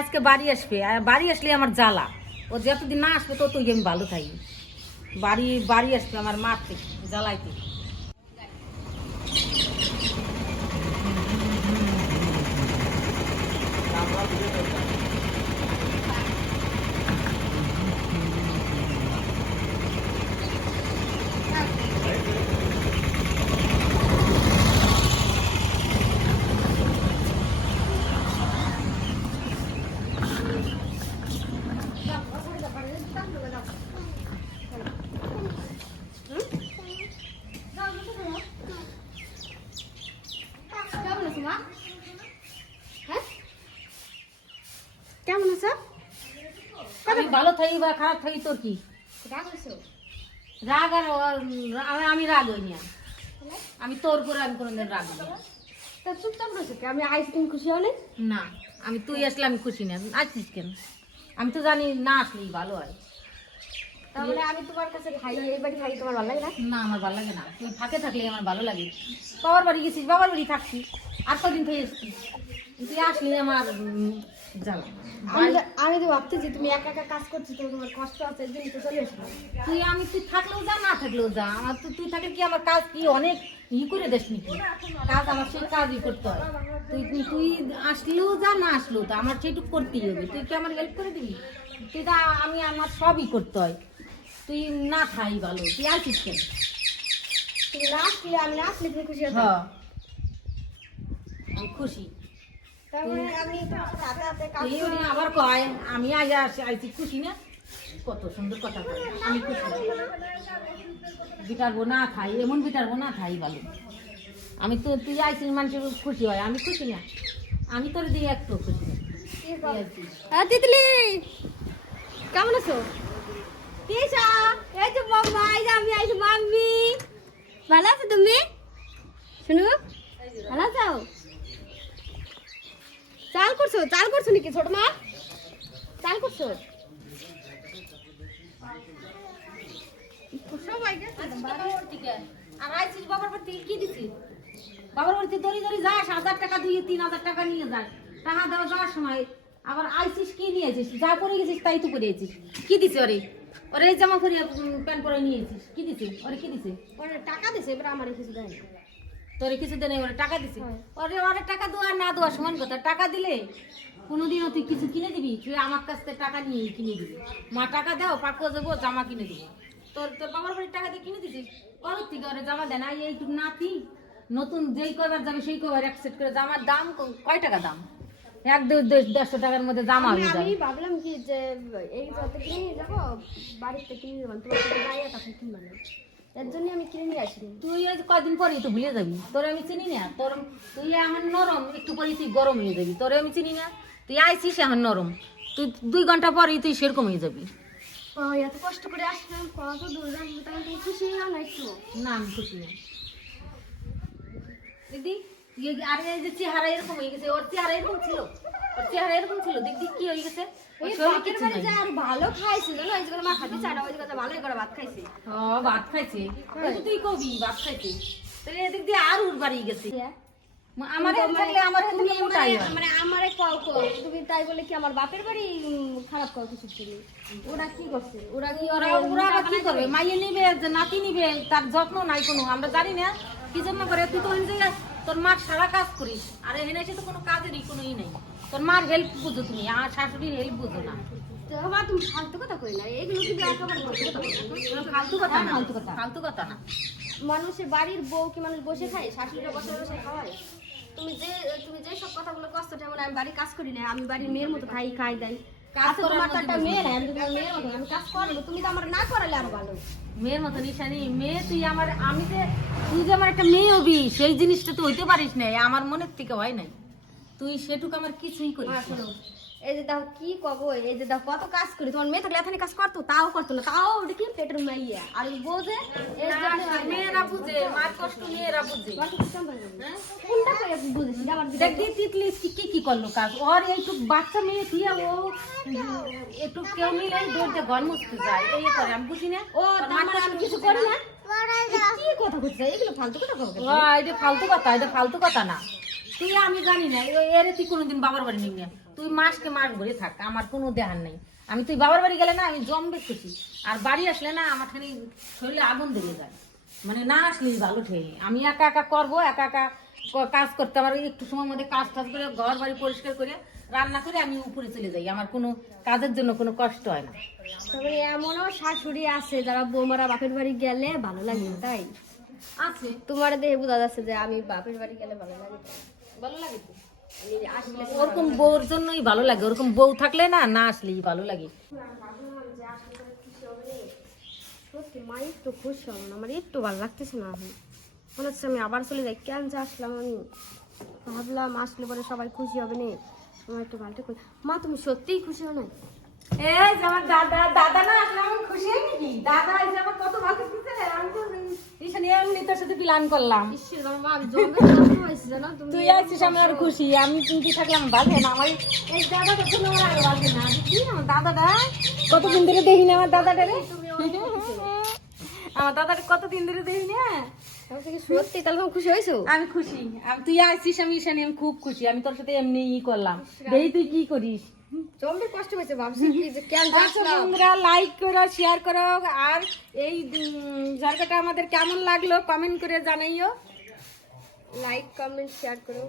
আজকে বাড়ি আসবে, আর বাড়ি আসলে আমার জ্বালা। ও যতদিন না আসবে, ততই আমি ভালো থাকি। বাড়ি বাড়ি আসবে আমার মারতে জ্বালাইতে। কেমন ভালো থাকি বা খারাপ থাকি তোর কি? রাগ আর আমি রাগ হই না। আমি তোর করে আমি কোনোদিন রাগ হই। তা চুপচাপ রয়েছো কি? আমি আইসক্রিম খুশি হলে? না আমি তুই আসলে আমি খুশি না। আসছিস কেন? আমি তো জানি না আসলেই ভালো হয়। তাহলে আমি তোমার কাছে খাই এই বাড়ি খাই তোমার ভালো লাগে না? না আমার ভালো লাগে না। তুই ফাঁকে থাকলে আমার ভালো লাগে। বাবার বাড়ি গেছিস? বাবার বাড়ি থাকছি। আর কদিন থেকে এসছিস? তুই আসলে আমার জ্বালা আমি তো- তো ভাবতেছি তুমি একা একা কাজ করছ তো তোমার কষ্ট আছে একদিন তো চলে এসো তুই আমি তুই থাকলেও যা না থাকলেও যা। আমার তো তুই থাকলে কি আমার কাজ কি অনেক ই করে দেস নাকি? কাজ আমার সেই কাজই করতে হয়। তুই তুই তুই আসলেও যা না আসলেও তা। আমার সেইটুকু করতেই হবে। তুই কি আমার হেল্প করে দিবি? তুই তা আমি আমার সবই করতে হয়। তুই না খাই ভালো। তুই আসিস কেন? তুমি না আসলে আমি না আসলে তুমি খুশি হ্যাঁ। আমি খুশি। আবার কয় আমি আজ আসি আইছি খুশি না? কত সুন্দর কথা কয় আমি খুশি বিটারবো না খাই এমন বিটারবো না খাই ভালো। আমি তো তুই আইছিস মানুষের খুশি হয় আমি খুশি না। আমি তোর দিয়ে একটু খুশি না। হ্যাঁ তিতলি! কেমন আছো? কেসা এই যে মাম্মা এই আমি আইছি মাম্মি। ভালো আছো তুমি? শুনু? ভালো আছো? চাল করছ? চাল করছ নাকি ছোট মা? চাল করছ? সবাই আর আইছিস বাবার বাড়ি থেকে কি দিছিস? বাবার বাড়িতে দড়ি দড়ি যাস হাজার টাকা দিয়ে তিন হাজার টাকা নিয়ে যাস। টাকা দেওয়া যাওয়ার সময় আবার আইছিস কি নিয়েছিস যা পরে গেছিস তাই তো পরেছিস কি দিছে ওরে? ওরে জামা পরে প্যান্ট পরে নিয়েছিস কি দিছে? ওরে কি দিছে? পরে টাকা দিছে এবার আমার কিছু দেয়। তোরে কিছু দিনে ওরে টাকা দিছে। হ্যাঁ। ওরে ওরে টাকা দেওয়া না দেওয়া সমান কথা। টাকা দিলে কোনোদিনও তুই কিছু কিনে দিবি? তুই আমার কাছ থেকে টাকা নিয়ে কিনে দিবি। মা টাকা দাও পাকো দেবো জামা কিনে দিবি। তোর তোর বাবার বাড়ির টাকা দিয়ে কিনে দিছিস? ওর থেকে ওরে জামা দেয় না এইটুকু নাতি নতুন যেই কয়বার যাবে সেই কয়বার এক সেট করে জামার দাম কয় টাকা দাম? এক দুই দেড়- দেড়শো টাকার মধ্যে জামা হয়ে আমি ভাবলাম কি যে এই যত কিনে যাব বাড়িতে কিনে যাব তোমার সাথে তখন কিনবা না। এর জন্য আমি কিনে নিয়ে আসিনি। তুই আজ কদিন পরেই তো ভুলে যাবি। তোর আমি চিনি না। তোর তুই এখন নরম একটু পরেই তুই গরম হয়ে যাবি। তোরে আমি চিনি না। তুই আইসিস এখন নরম। তুই দুই ঘণ্টা পরেই তুই সেরকম হয়ে যাবি। এত কষ্ট করে আসলাম কত দূর যাব তখন তুমি খুশি হও না একটু। না আমি খুশি না। দিদি ইয়ে আরে এই যে চেহারা এরকম হয়ে গেছে ওর চেহারা এরকম ছিল? ওর চেহারা এরকম ছিল কি হয়ে গেছে? ওর এই শরীরে বাপের কিছু বাড়ি নাই যায় আর ভালো খাইছে জানো? এই যেগুলো মা খাতে চায় ওই জায়গাতে ভালোই করে ভাত খাইছে। ও ভাত খাইছে? তুই কবি ভাত খাইছে তাহলে এদিক দিয়ে আর উড় বাড়িয়ে গেছে। আমার থাকলে আমার তুমি তুমি মানে- আমারে কও কও তুমি তাই বলে কি আমার বাপের বাড়ি খারাপ কও কিছু ছিল? ওরা কি করছে? ওরা কি ওরা ওরা কি করবে? মাইয়ে নিবে নাতি নিবে তার যত্ন নাই কোনো। আমরা জানি না কি জন্য করে? তুই তো ওই জায়গায় তোর মা সারা কাজ করিস। আর এখানে এসে তো কোনো কাজেরই কোনো ই নেই। তোর মার হেল্প বুঝো তুমি আর শাশুড়ির হেল্প বুঝো না। বাবা তুমি ফালতু কথা কই না কিন্তু একেবারে ফালতু কথা ফালতু কথা না। হ্যাঁ, ফালতু কথা। ফালতু কথা না। মানুষের বাড়ির বউ কি মানুষ বসে খায়? শাশুড়িরা বসে বসে খাওয়ায়। তুমি যে তুমি যে সব কথাগুলো কষ্ট যেমন আমি বাড়ির কাজ করি না আমি বাড়ির মেয়ের মতো খাই খাই দেয়। কাজ আচ্ছা তোমার তো একটা মেয়ে আমি মেয়ের মতো আমি কাজ করাবো তুমি তো আমার না করালে আরও ভালো। মেয়ের মতো নিশানি মেয়ে তুই আমার আমি যে তুই যে আমার একটা মেয়ে হবি সেই জিনিসটা তো হইতে পারিস না আমার মনের থেকে হয় নাই। তুই সেটুকু আমার কিছুই করিস মা, না। শোনো, এই যে দেখো কি কব এই যে দেখো কত কাজ করি তোমার মেয়ে থাকলে এখানে কাজ করতো তাও করতো না তাও দেখি পেটের মাইয়া। আর জন্য না, মেয়েরা বুঝে মার কষ্ট মেয়েরা বুঝে। না। কোনটা করে বুঝেছি? আমার দিদা দেখি তিতলি কি কি কি করল কাজ? ওর এইটুক বাচ্চা মেয়ে দিয়ে ও? একটু কেউ মিলে দৌড়তে ঘর মুছতে যায় এই করে আমি বুঝি না। ও তার মানে আমি কিছু করি না। কি কথা বলছে এগুলো ফালতু কথা কবে? ও, এটা ফালতু কথা এটা ফালতু কথা না। তুই আমি জানি না এর তুই কোনোদিন বাবার বাড়ি নিয়ে তুই মাসকে মাস ভরে থাক আমার কোনো দেহার নাই। আমি তুই বাবার বাড়ি গেলে না আমি জমবে খুশি আর বাড়ি আসলে না আমার খানি শরীরে আগুন ধরে যায় মানে না আসলেই ভালো ঠেয়ে আমি একা একা করব একা একা কাজ করতে আমার একটু সময় মধ্যে কাজ টাজ করে ঘর বাড়ি পরিষ্কার করে রান্না করে আমি উপরে চলে যাই। আমার কোনো কাজের জন্য কোনো কষ্ট হয় না। তবে এমনও শাশুড়ি আছে যারা বৌমারা বাপের বাড়ি গেলে ভালো লাগে তাই? আছে। তোমার দেখে বোঝা যাচ্ছে যে আমি বাপের বাড়ি গেলে ভালো লাগে। ভালো লাগে তো? আমি ওরকম বউর জন্যই ভালো লাগে ওরকম বউ থাকলে না না আসলেই ভালো লাগে। সত্যি মা একটু খুশি হব না আমার একটু ভালো লাগতেছে না এখন। মনে হচ্ছে আমি আবার চলে যাই কেন যে আসলাম আমি? ভাবলাম আসলে পরে সবাই খুশি হবে না। আমার একটু করি মা তুমি সত্যিই খুশি হও না এই যে আমার দাদা দাদা না আসলে আমি খুশি হই নাকি? দাদা এই যে আমার কত ভালো দিচ্ছে আমি তো ঈশানি এমনি তোর সাথে প্ল্যান করলাম। আমার তুই আসছিস আমি আর খুশি। আমি থাকলাম ভালো না আমার এই দাদাটা তো আমার আগে ভালো না আমার দাদাটা। কতদিন ধরে দেখি না আমার দাদাটা রে? আমার দাদাটা কতদিন ধরে দেখি না সত্যি? তাহলে খুশি হয়েছো? আমি খুশি। আমি তুই আসছিস আমি আমি খুব খুশি। আমি তোর সাথে এমনি ই করলাম। দেখি তুই কি করিস? জন্মে কষ্ট হয়েছে ভাবছি কি যে কেন তোমরা আচ্ছা আসলাম লাইক করো শেয়ার করো আর এই উম, ঝাড়কাটা আমাদের কেমন লাগল কমেন্ট করে জানাইও। লাইক কমেন্ট শেয়ার করো।